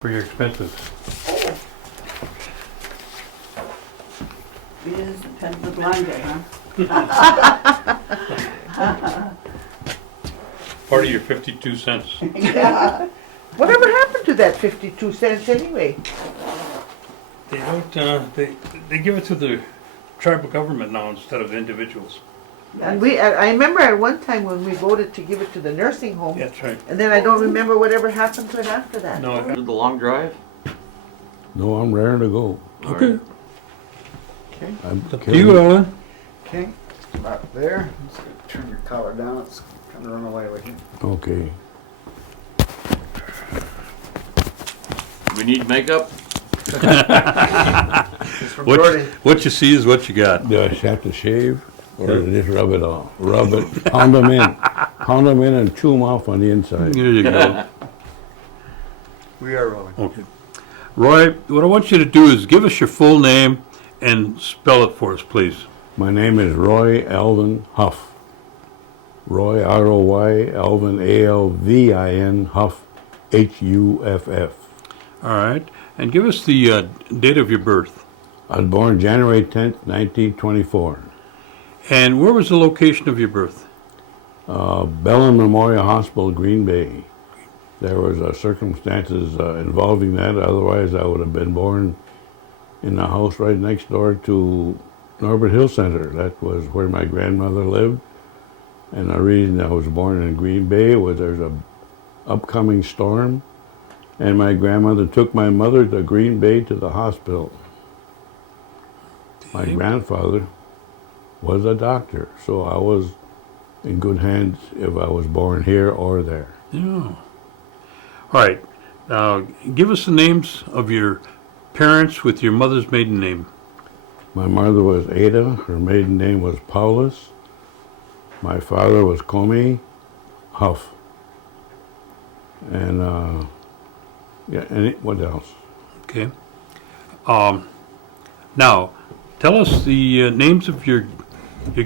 for your expenses. It depends the blind day, huh? Part of your 52 cents. Yeah. Whatever happened to that 52 cents anyway? They don't, they give it to the tribal government now instead of individuals. And I remember at one time when we voted to give it to the nursing home, That's right. and then I don't remember whatever happened to it after that. No, The long drive? No, I'm raring to go. okay. Okay, I'm It's up to you, Alan. okay, about there. Just gonna turn your collar down, it's kind of run away with you. Okay. We need makeup? It's from Gordy. What you see is what you got. Do I have to shave or just rub it off? Rub it, pound them in. Pound them in and chew them off on the inside. There you go. We are rolling. Okay. Roy, what I want you to do is give us your full name and spell it for us, please. My name is Roy Alvin Huff. Roy, R-O-Y, Alvin, A-L-V-I-N, Huff, H-U-F-F. All right. And give us the date of your birth. I was born January 10th, 1924. And where was the location of your birth? Bellin Memorial Hospital, Green Bay. There was circumstances involving that. Otherwise, I would have been born in the house right next door to Norbert Hill Center. That was where my grandmother lived. And the reason I was born in Green Bay was there's a upcoming storm. And my grandmother took my mother to Green Bay to the hospital. My Okay. grandfather was a doctor, so I was in good hands if I was born here or there. Yeah. All right. Now, give us the names of your parents with your mother's maiden name. My mother was Ada, her maiden name was Paulus. My father was Comey Huff. And, what else? Okay. Now, tell us the names of your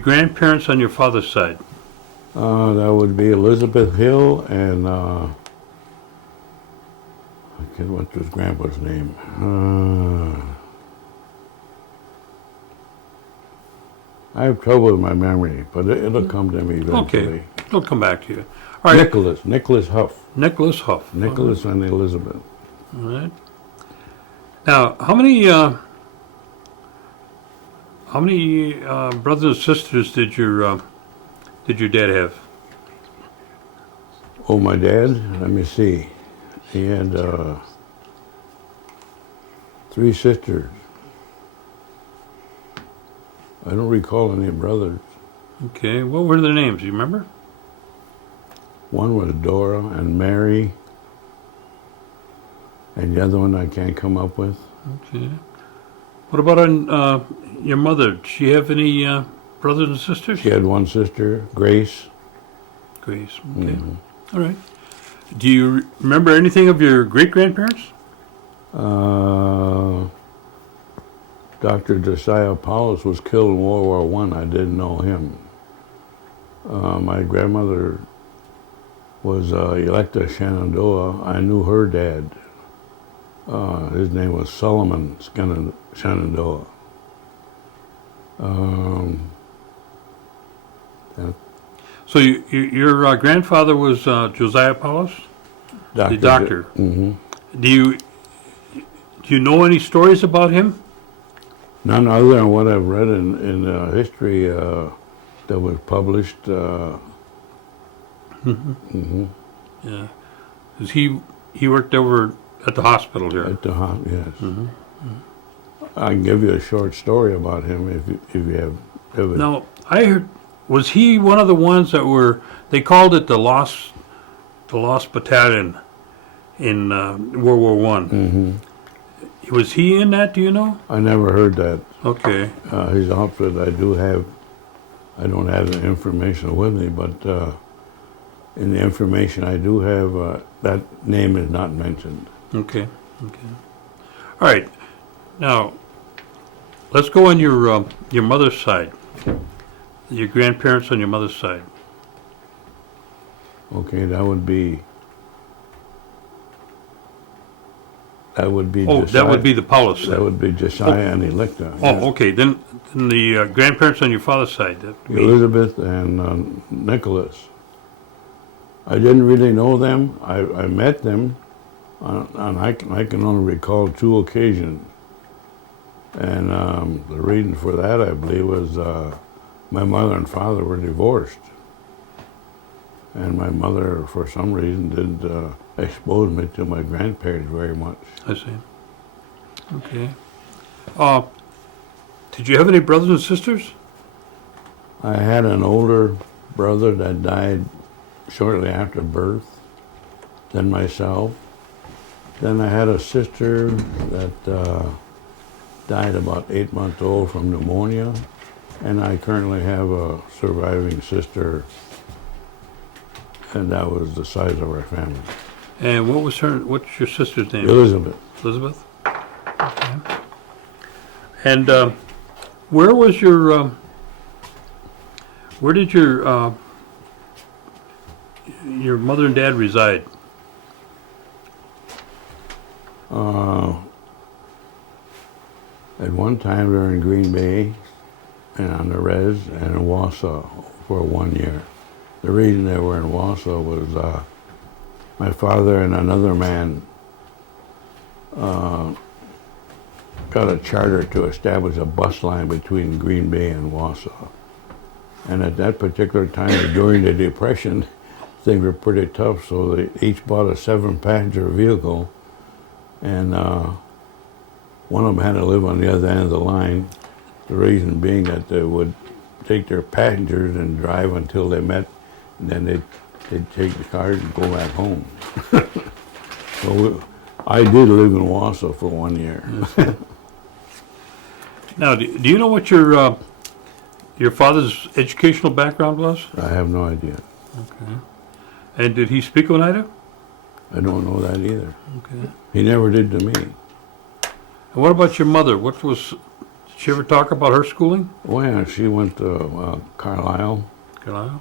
grandparents on your father's side. That would be Elizabeth Hill and, I can't what was Grandpa's name. I have trouble with my memory, but it'll come to me eventually. Okay. It'll come back to you. All right. Nicholas Huff. Nicholas Huff. Nicholas and Elizabeth. All right. Now, how many brothers and sisters did your dad have? Oh, my dad? Let me see. He had 3 sisters. I don't recall any brothers. Okay. What were their names? Do you remember? One was Dora and Mary, and the other one I can't come up with. Okay. What about on your mother? Did she have any brothers and sisters? She had one sister, Grace. Grace. Okay. Mhm. All right. Do you remember anything of your great-grandparents? Dr. Josiah Paulus was killed in World War I. I didn't know him. My grandmother was Electa Shenandoah. I knew her dad. His name was Solomon Shenandoah. So your grandfather was Josiah Paulus, the doctor. Mm-hmm. Do you know any stories about him? None other than what I've read in history that was published. Yeah. 'Cause he worked over at the hospital here. At the yes. Mm-hmm. I can give you a short story about him if you have. Now, I heard, was he one of the ones that were, they called it the Lost Battalion in World War I. Mm-hmm. Was he in that, do you know? I never heard that. Okay. His outfit, I don't have the information with me, but in the information I do have, that name is not mentioned. Okay. Okay. All right. Now, let's go on your mother's side. Your grandparents on your mother's side. Okay, that would be That would be Oh, that would Josiah- be the Paulus That side. would be Josiah and Electa. Oh, okay, then the grandparents on your father's side, that would be, Elizabeth and Nicholas. I didn't really know them. I met them on I can only recall 2 occasions. And the reason for that, I believe, was my mother and father were divorced. And my mother, for some reason, didn't expose me to my grandparents very much. I see. Okay. Did you have any brothers and sisters? I had an older brother that died shortly after birth, then myself. Then I had a sister that died about 8 months old from pneumonia, and I currently have a surviving sister, and that was the size of our family. And what's your sister's name? Elizabeth. Elizabeth? Okay. And where was where did your mother and dad reside? At one time they were in Green Bay and on the res and in Wausau for 1 year. The reason they were in Wausau was my father and another man got a charter to establish a bus line between Green Bay and Wausau. And at that particular time, during the Depression, things were pretty tough, so they each bought a 7-passenger vehicle, and one of them had to live on the other end of the line. The reason being that they would take their passengers and drive until they met, and then they'd take the cars and go back home. So I did live in Wausau for 1 year. Now, do you know what your father's educational background was? I have no idea. Okay. And did he speak Oneida? I don't know that either. Okay. He never did to me. And what about your mother? Did she ever talk about her schooling? Oh yeah, she went to Carlisle. Carlisle?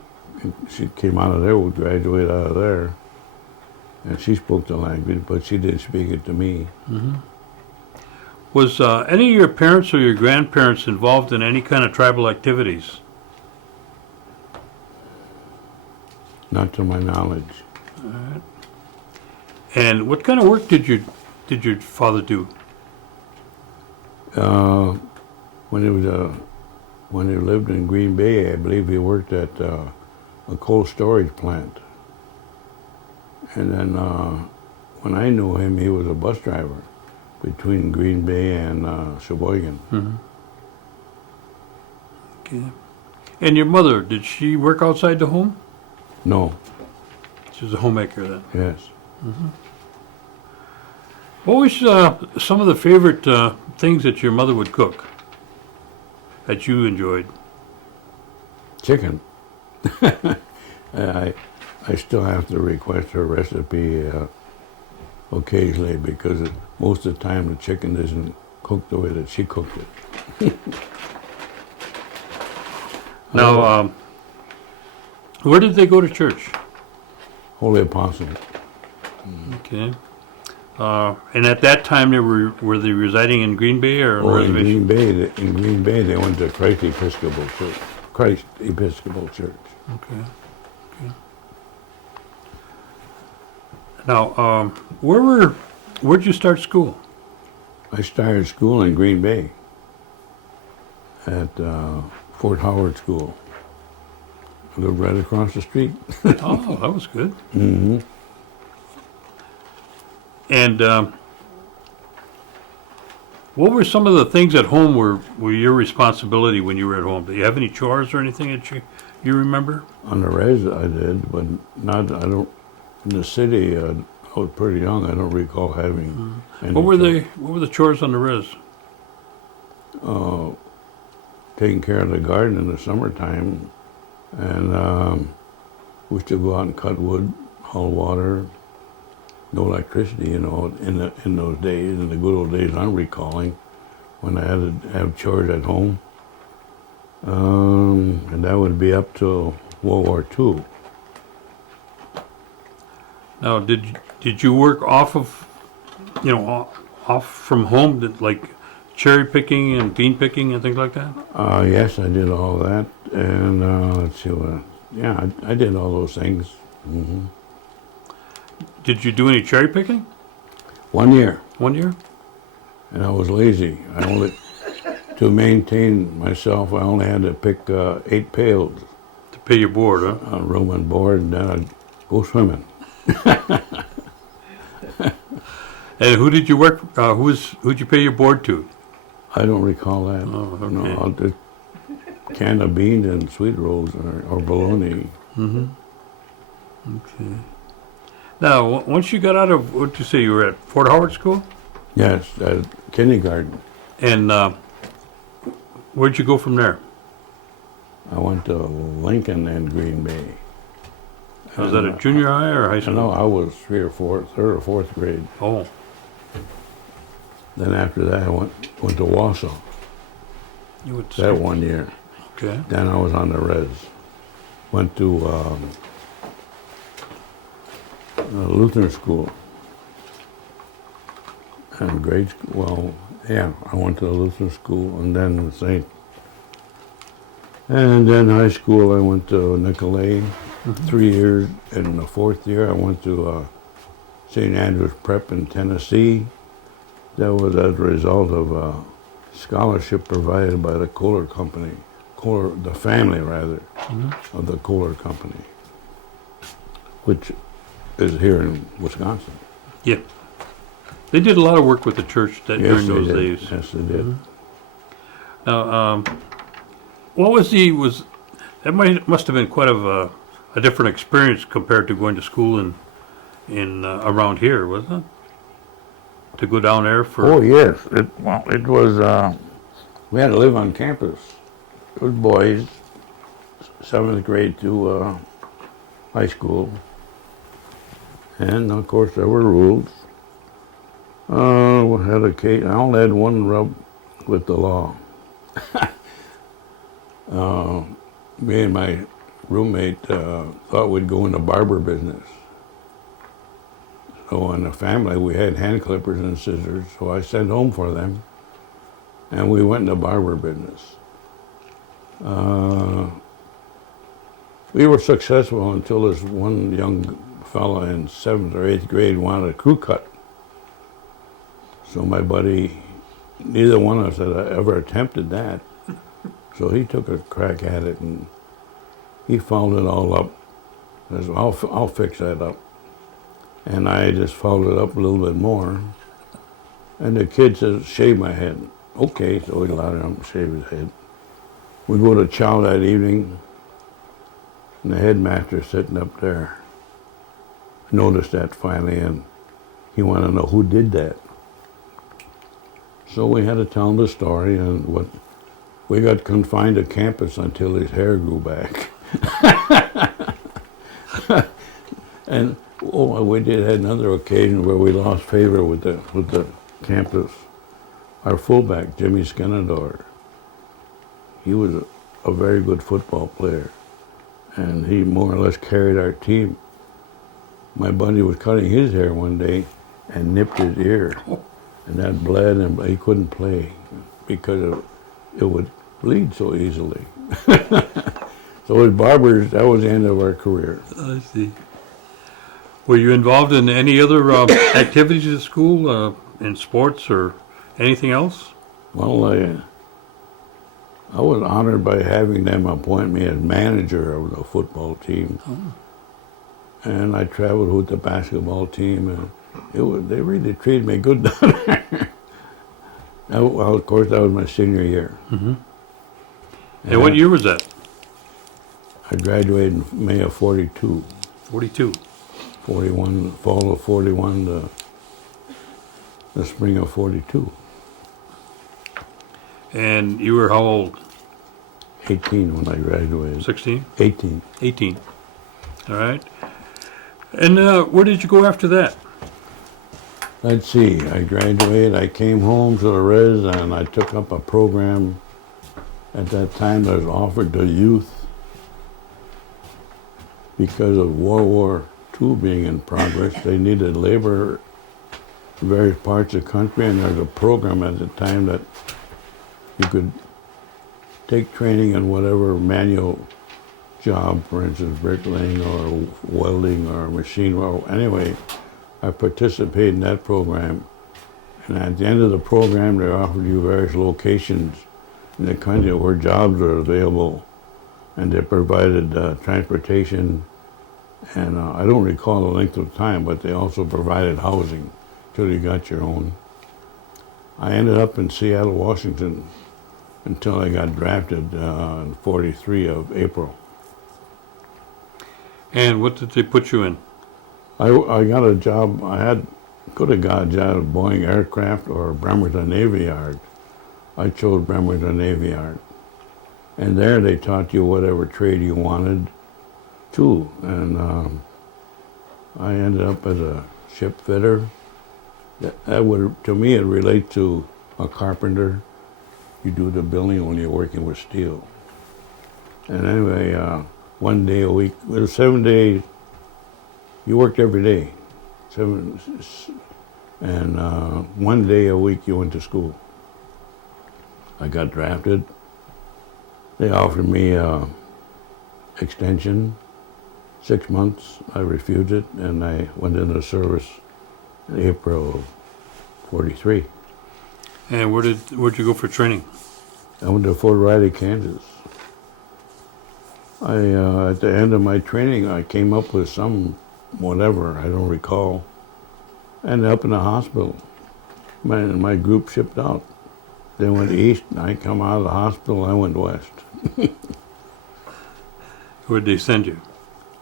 She came out of there, would graduate out of there. And she spoke the language, but she didn't speak it to me. Mm-hmm. Was any of your parents or your grandparents involved in any kind of tribal activities? Not to my knowledge. All right. And what kind of work did your father do? When he lived in Green Bay, I believe he worked at a cold storage plant. And then when I knew him, he was a bus driver between Green Bay and Sheboygan. Mm-hmm. Okay. And your mother, did she work outside the home? No, She was a homemaker then. yes. What was some of the favorite things that your mother would cook that you enjoyed? Chicken. I still have to request her recipe occasionally because most of the time the chicken isn't cooked the way that she cooked it. Now, where did they go to church? Holy Apostle. Okay. And at that time, were they residing in Green Bay or on a reservation? In Green Bay, they went to Christ Episcopal Church. Okay. Okay. Now, where'd you start school? I started school in Green Bay at Fort Howard School. I lived right across the street. Oh, that was good. Mm-hmm. And what were some of the things at home were your responsibility when you were at home? Do you have any chores or anything that you remember? On the res, I did, but not. I don't. In the city, I was pretty young. I don't recall having. Any What were chores. What were the chores on the res? Taking care of the garden in the summertime, and we used to go out and cut wood, haul water. No electricity, in those days, in the good old days I'm recalling, when I had to have chores at home. And that would be up to World War II. Now, did you work off of off from home, like cherry picking and bean picking and things like that? Yes, I did all that, and let's see what. Yeah, I did all those things. Hmm. Did you do any cherry picking 1 year, one year? and I was lazy. I only to maintain myself. I only had to pick 8 pails, To pay your board, huh? room and board, and then I'd go swimming. And who did you work, who'd you pay your board to? I don't recall that. Oh, okay. No, I'll just can of beans and sweet rolls or bologna. Mm-hmm. Okay. Now, once you got out of, what'd you say, you were at Fort Howard School? Yes, kindergarten. And where'd you go from there? I went to Lincoln and Green Bay. Was that a junior high or high school? No, I was third or fourth grade. Oh, Then after that, I went to Wausau. you would That 1 year. Okay. Then I was on the res. Went to Lutheran school. And grade school. Well, yeah, I went to the Lutheran school and then St. And then high school, I went to Nicolay. 3 years. In the fourth year, I went to St. Andrew's Prep in Tennessee. That was as a result of a scholarship provided by the Kohler Company, the family rather, of the Kohler Company, which is here in Wisconsin. Yeah. They did a lot of work with the church during they those did. days. Yes, they did. Now, what was that must have been quite a different experience compared to going to school in around here, wasn't it? To go down there for. Oh yes, it was. We had to live on campus. It was boys, 7th grade to high school, and of course there were rules. We had I only had one rub with the law. Me and my roommate thought we'd go in the barber business. So in the family, we had hand clippers and scissors, so I sent home for them, and we went in the barber business. We were successful until this one young fella in 7th or 8th grade wanted a crew cut. So my buddy, neither one of us had ever attempted that. So he took a crack at it and he fouled it all up. I said, I'll fix that up. And I just fouled it up a little bit more. And the kid says, shave my head. Okay, so we allowed him to shave his head. We go to chow that evening, and the headmaster sitting up there noticed that finally, and he wanted to know who did that. So we had to tell him the story, and we got confined to campus until his hair grew back. And we did have another occasion where we lost favor with the campus. Our fullback, Jimmy Skenador, he was a very good football player, and he more or less carried our team. My buddy was cutting his hair one day and nipped his ear, and that bled, and he couldn't play because it would bleed so easily. So as barbers, that was the end of our career. I see. Were you involved in any other activities at school, in sports or anything else? Well, I was honored by having them appoint me as manager of the football team. Oh. And I traveled with the basketball team, and they really treated me good down there. Well, of course, that was my senior year. Mm-hmm. And what year was that? I graduated in May of 42. 42. 41, fall of 41 to the spring of 42. And you were how old? 18 when I graduated. 16? 18. 18. All right. And where did you go after that? Let's see, I graduated, I came home to the res, and I took up a program at that time that was offered to youth because of World War II being in progress. They needed labor various parts of the country, and there's a program at the time that you could take training in whatever manual job, for instance, bricklaying or welding or machine work. Anyway, I participated in that program, and at the end of the program, they offered you various locations in the country where jobs were available, and they provided transportation, and I don't recall the length of time, but they also provided housing till you got your own. I ended up in Seattle, Washington, until I got drafted in '43 of April. And what did they put you in? I got a job. Could have got a job at Boeing Aircraft or Bremerton Navy Yard. I chose Bremerton Navy Yard. And there they taught you whatever trade you wanted too. And I ended up as a ship fitter. That would, to me, it relate to a carpenter. You do the building when you're working with steel. And anyway, 1 day a week, it was 7 days. You worked every day, and 1 day a week you went to school. I got drafted. They offered me extension, 6 months. I refused it, and I went into service in April of '43. And where'd you go for training? I went to Fort Riley, Kansas. At the end of my training, I came up with some whatever, I don't recall. Ended up in the hospital. My group shipped out. They went east, and I come out of the hospital, I went west. Where'd they send you?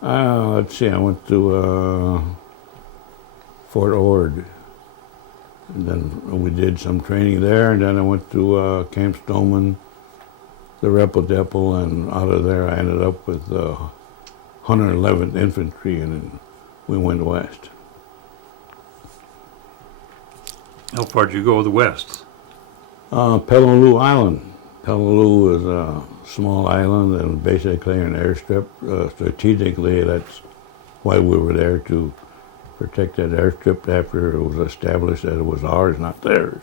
Let's see, I went to Fort Ord. And then we did some training there, and then I went to Camp Stoneman, the Repo Depot, and out of there I ended up with 111th Infantry, and then we went west. How far did you go to the west? Peleliu Island. Peleliu is a small island and basically an airstrip. Strategically, that's why we were there, to protect that airstrip after it was established that it was ours, not theirs.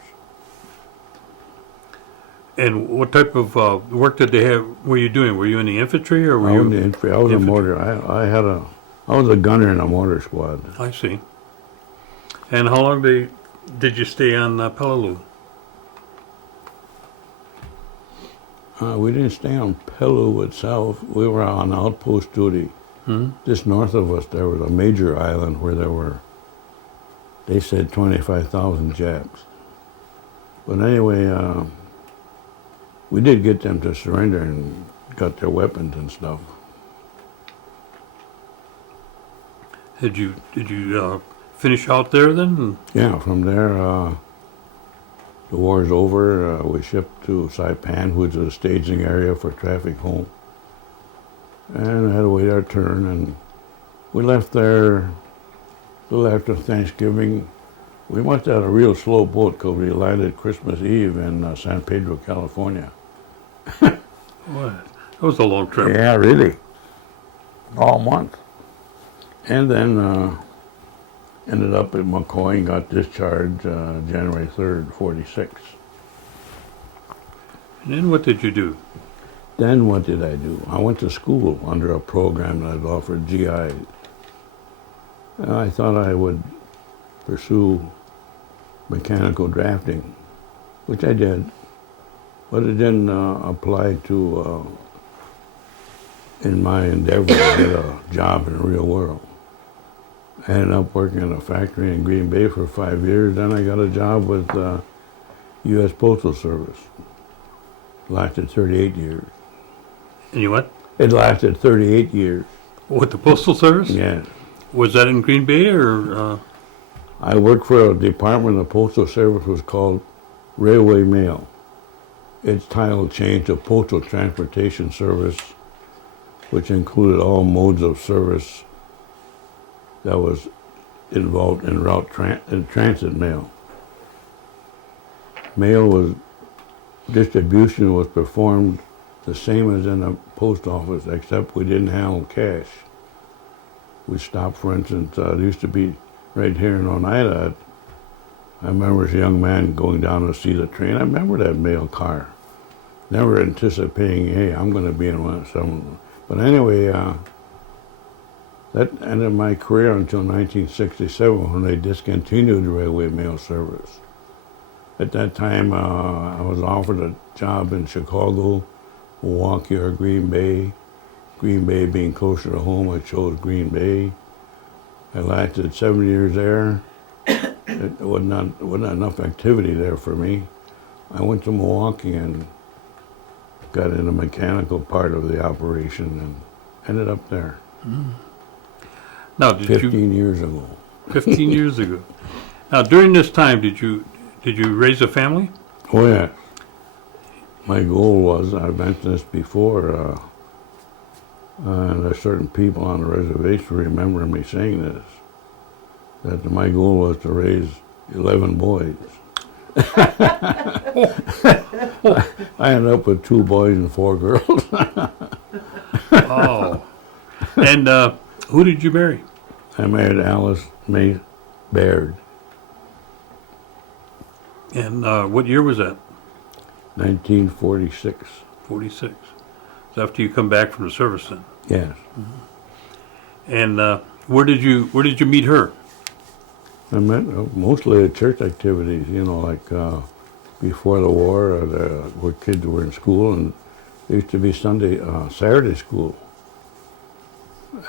And what type of work did they have? Were you doing? Were you in the infantry or were I you? was in the infantry. I was a infantry? mortar. I was a gunner in a mortar squad. I see. And how long did you stay on Peleliu? We didn't stay on Peleliu itself. We were on outpost duty. Hmm? Just north of us, there was a major island where there were, they said, 25,000 Japs. But anyway, we did get them to surrender and got their weapons and stuff. Did you finish out there then? Yeah, from there, the war's over. We shipped to Saipan, which is a staging area for traffic home. And had to wait our turn, and we left there a little after Thanksgiving. We must have had a real slow boat because we landed Christmas Eve in San Pedro, California. What? That was a long trip. Yeah, really. All month. And then ended up at McCoy and got discharged January 3rd, '46. And then what did you do? Then what did I do? I went to school under a program that offered GI. I thought I would pursue mechanical drafting, which I did, but it didn't apply to, in my endeavor to get a job in the real world. I ended up working in a factory in Green Bay for 5 years. Then I got a job with U.S. Postal Service. Lasted 38 years. And you what? It lasted 38 years. With the Postal Service? Yeah. Was that in Green Bay or? I worked for a department of the Postal Service was called Railway Mail. Its title changed to Postal Transportation Service, which included all modes of service that was involved in transit mail. Distribution was performed the same as in a post office, except we didn't handle cash. We stopped, for instance, it used to be right here in Oneida I remember as a young man going down to see the train. I remember that mail car. Never anticipating, hey, I'm going to be in one of some. But anyway, that ended my career until 1967 when they discontinued the railway mail service. At that time, I was offered a job in Chicago, Milwaukee, or Green Bay. Green Bay being closer to home, I chose Green Bay. I lasted 7 years there. It wasn't enough activity there for me. I went to Milwaukee and got in the mechanical part of the operation and ended up there. Now, did 15 years ago. 15 years ago. Now, during this time, did you raise a family? Oh yeah. My goal was, I've mentioned this before, and there's certain people on the reservation remember me saying this, that my goal was to raise 11 boys. I ended up with 2 boys and 4 girls. Oh. And who did you marry? I married Alice May Baird, And what year was that? 1946. 46. So after you come back from the service then. Yes. And where did you meet her? I met mostly at church activities, like before the war, where kids were in school, and there used to be Saturday school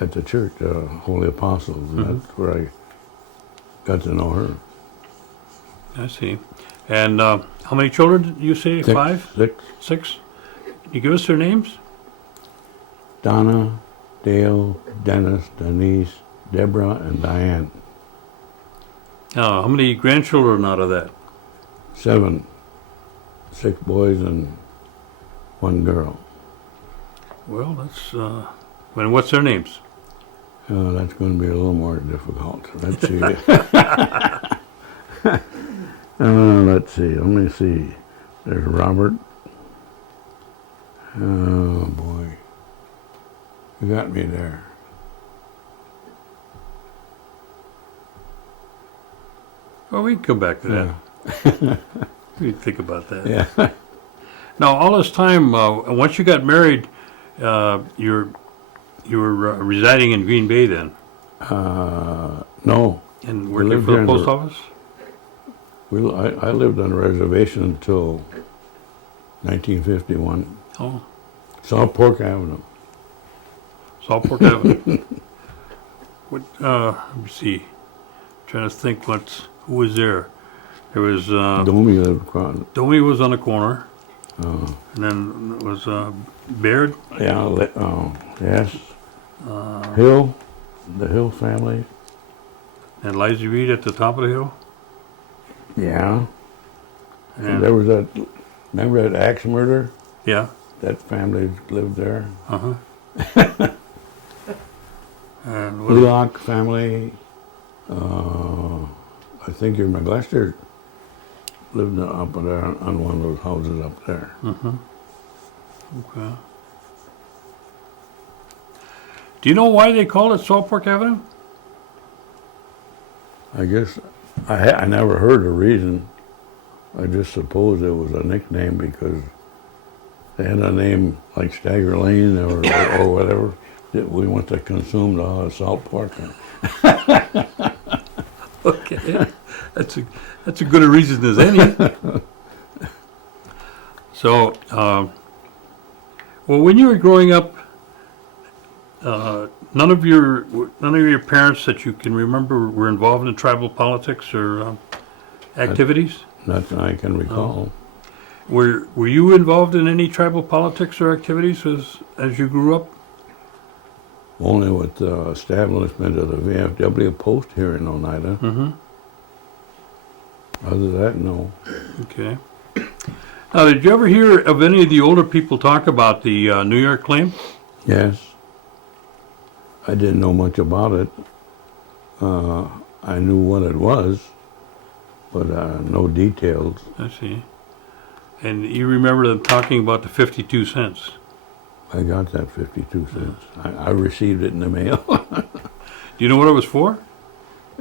at the church, Holy Apostles, and that's where I got to know her. I see. And how many children did you say? 6, 5? 6. 6? Can you give us their names? Donna, Dale, Dennis, Denise, Deborah, and Diane. How many grandchildren out of that? 7. 6 boys and 1 girl. Well, that's... and what's their names? That's going to be a little more difficult. Let's see. Let's see. Let me see. There's Robert. Oh, boy. You got me there. Well, we can come back to that. We can think about that. Yeah. Now, all this time, once you got married, you were residing in Green Bay then, No. and We working lived for here the in post Ver- office. I lived on a reservation until 1951. Oh, South Pork Avenue. Saltport Avenue. What? Let me see. Trying to think. Who was there? There was Domi lived across. Domi was on the corner, and then there was Baird. Yeah, yes. Hill, the Hill family. And Liza Reed at the top of the hill. Yeah. And There was remember that axe murder? yeah. That family lived there. Uh-huh. And what, Lelock family. I think your McLester lived up there on one of those houses up there. okay. Do you know why they call it Saltport Avenue? I guess I never heard a reason. I just suppose it was a nickname because they had a name like Stagger Lane or whatever. That we went to consume the salt pork. Okay, that's a good a reason as any. So, well, when you were growing up, none of your parents that you can remember were involved in tribal politics or activities. Nothing I can recall. Were you involved in any tribal politics or activities as you grew up? Only with the establishment of the VFW post here in Oneida. Other than that, no. Okay. Now, did you ever hear of any of the older people talk about the New York claim? Yes. I didn't know much about it. I knew what it was, but no details. I see. And you remember them talking about the 52 cents? I got that 52 cents. I received it in the mail. Do you know what it was for?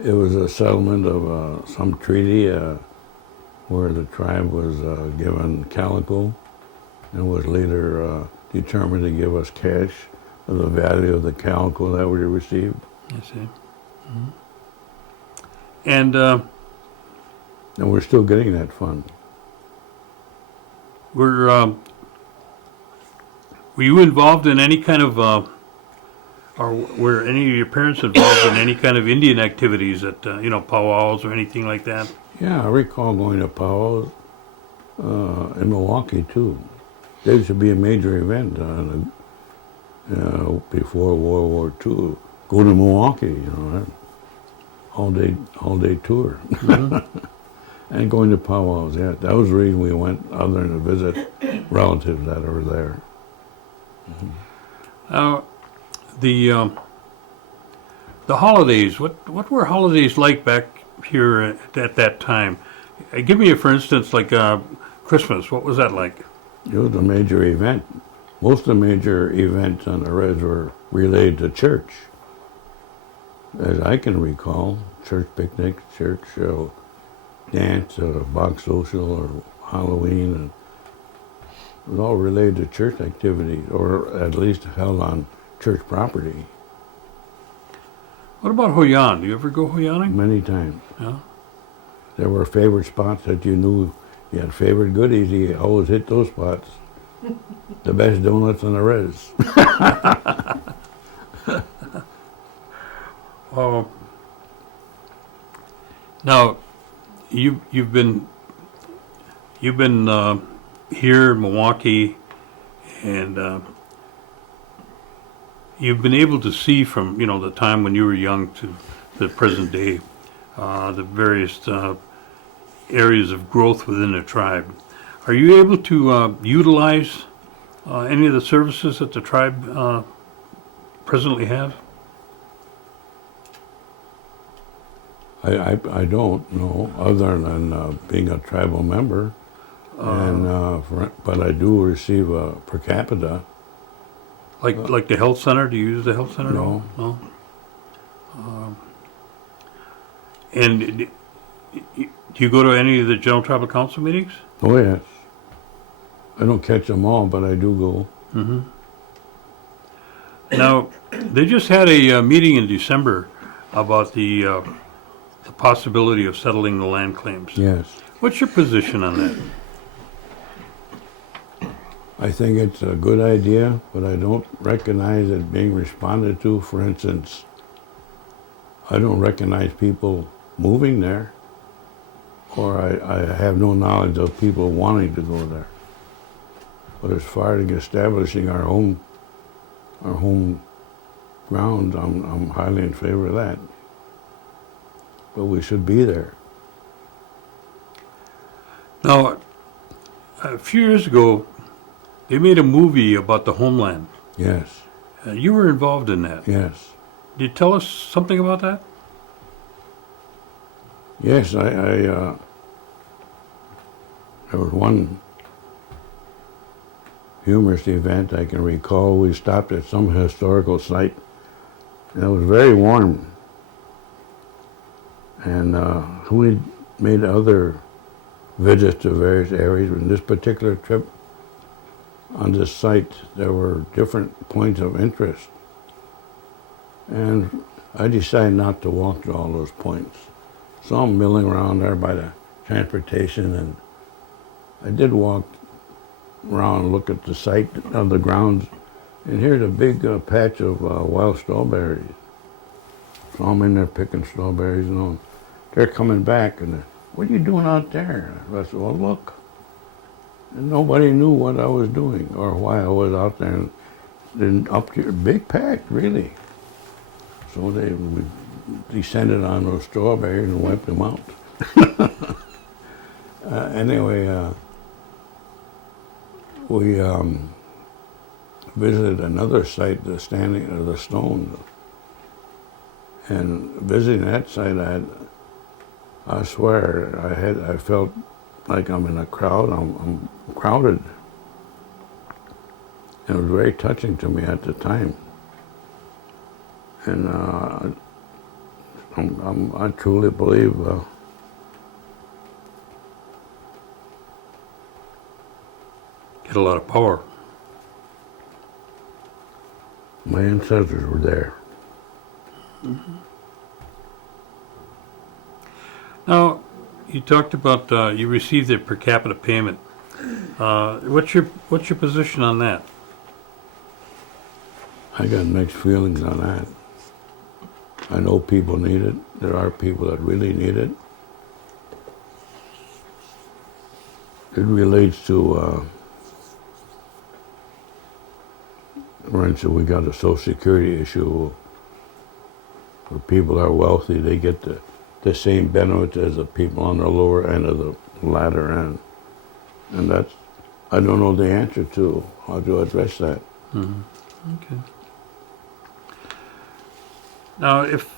It was a settlement of some treaty where the tribe was given calico and was later determined to give us cash of the value of the calico that we received. I see. Mhm. And And we're still getting that fund. were you involved in any kind of, or were any of your parents involved in any kind of Indian activities at, powwows or anything like that? Yeah, I recall going to powwows in Milwaukee too. There used to be a major event before World War II. Go to Milwaukee, all day tour. And going to powwows, yeah, that was the reason we went, other than to visit relatives that are there. The holidays, what were holidays like back here at that time? Give me, for instance, like Christmas. What was that like? It was a major event. Most of the major events on the res were related to church. As I can recall, church picnics, church dance, box social, or Halloween, and it was all related to church activities, or at least held on church property. What about Hoyan? Do you ever go Hoyaning? Many times. Yeah. There were favorite spots that you knew you had favorite goodies. You always hit those spots. The best donuts on the res. Now, you've been here in Milwaukee, and you've been able to see from the time when you were young to the present day, the various areas of growth within the tribe. Are you able to utilize any of the services that the tribe presently have? I don't know, other than being a tribal member, but I do receive per capita. Like the health center? Do you use the health center? No. No. And do you go to any of the General Tribal Council meetings? Oh yes. I don't catch them all, but I do go. Mm-hmm. Now, they just had a meeting in December about the possibility of settling the land claims. Yes. What's your position on that? I think it's a good idea, but I don't recognize it being responded to. For instance, I don't recognize people moving there, or I have no knowledge of people wanting to go there. But as far as establishing our home ground, I'm highly in favor of that. But we should be there. Now, a few years ago, they made a movie about the homeland. Yes, You were involved in that. yes. Can you tell us something about that? Yes, there was one humorous event I can recall. We stopped at some historical site, and it was very warm. And we made other visits to various areas. In this particular trip, on this site, there were different points of interest. And I decided not to walk to all those points. So I'm milling around there by the transportation, and I did walk around and look at the site of the grounds, and here's a big patch of wild strawberries. So I'm in there picking strawberries, and they're coming back, and what are you doing out there? I said, well, look. And nobody knew what I was doing or why I was out there. And then up here, big pack, really. So we descended on those strawberries and wiped them out. Anyway, we visited another site, the Standing of the Stone. And visiting that site, I swear, I felt like I'm in a crowd. I'm crowded. And it was very touching to me at the time. And I truly believe Get a lot of power. my ancestors were there. Now, you talked about you received a per capita payment. What's your position on that? I got mixed feelings on that. I know people need it. There are people that really need it. It relates to, for instance, we got a Social Security issue where people are wealthy, they get the same benefits as the people on the lower end of the ladder end. And that's, I don't know the answer to how to address that. Okay. Now, if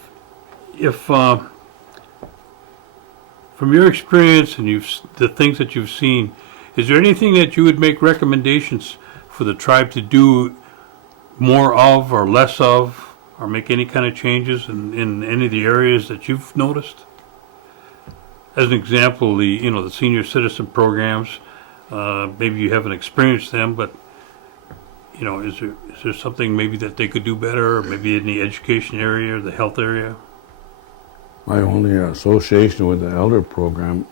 from your experience and the things that you've seen, is there anything that you would make recommendations for the tribe to do more of or less of, or make any kind of changes in any of the areas that you've noticed? As an example, the senior citizen programs, maybe you haven't experienced them, but is there something maybe that they could do better, or maybe in the education area or the health area? My only association with the elder program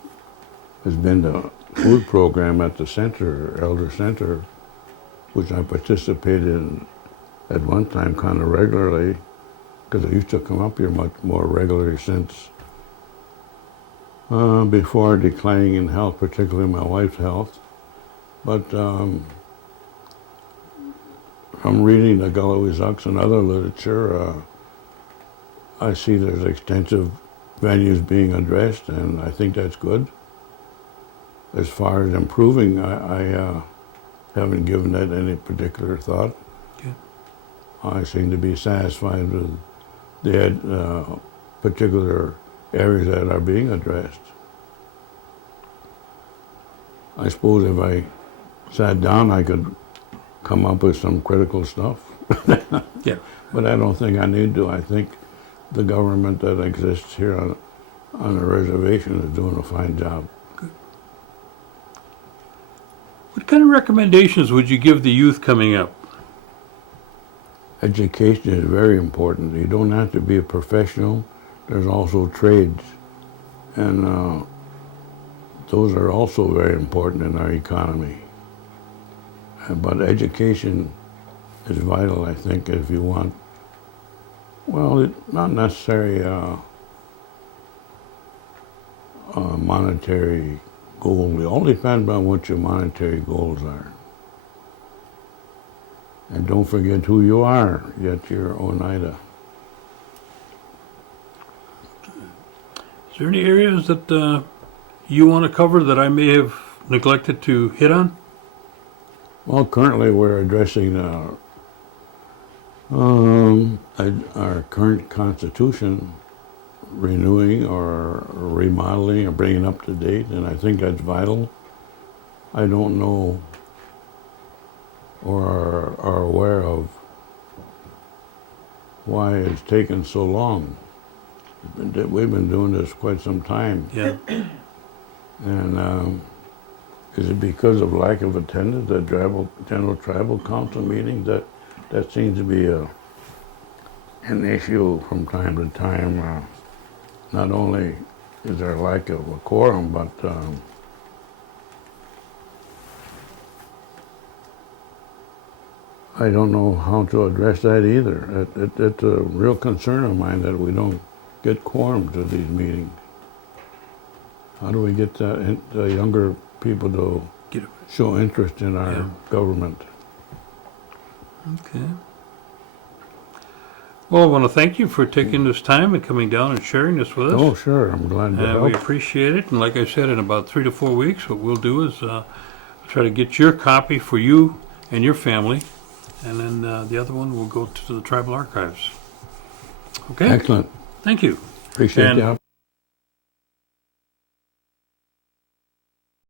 has been the food program at the center, Elder Center, which I participated in at one time kind of regularly, because I used to come up here much more regularly since before declining in health, particularly my wife's health. But from reading the Gullah-Wee-Zucks and other literature, I see there's extensive venues being addressed, and I think that's good. As far as improving, I haven't given that any particular thought. Okay. I seem to be satisfied with the particular areas that are being addressed. I suppose if I sat down, I could come up with some critical stuff. Yeah. But I don't think I need to. I think the government that exists here on the reservation is doing a fine job. Good. What kind of recommendations would you give the youth coming up? Education is very important. You don't have to be a professional. There's also trades. And those are also very important in our economy. But education is vital, I think, if you want, well, not necessarily a monetary goal. It all depends on what your monetary goals are. And don't forget who you are, yet you're Oneida. Is there any areas that you want to cover that I may have neglected to hit on? Well, currently we're addressing our current constitution, renewing or remodeling or bringing up to date, and I think that's vital. I don't know or are aware of why it's taken so long. We've been doing this quite some time. Yeah. And is it because of lack of attendance at General Tribal Council meetings? That seems to be an issue from time to time. Not only is there a lack of a quorum, but I don't know how to address that either. It's a real concern of mine that we don't get quorum to these meetings. How do we get the younger people to show interest in our government? Okay. Well, I want to thank you for taking this time and coming down and sharing this with us. Oh, sure. I'm glad to And help. we appreciate it. And like I said, in about 3 to 4 weeks, what we'll do is try to get your copy for you and your family. And then the other one will go to the tribal archives. Okay? Excellent. Thank you. Appreciate And the opportunity.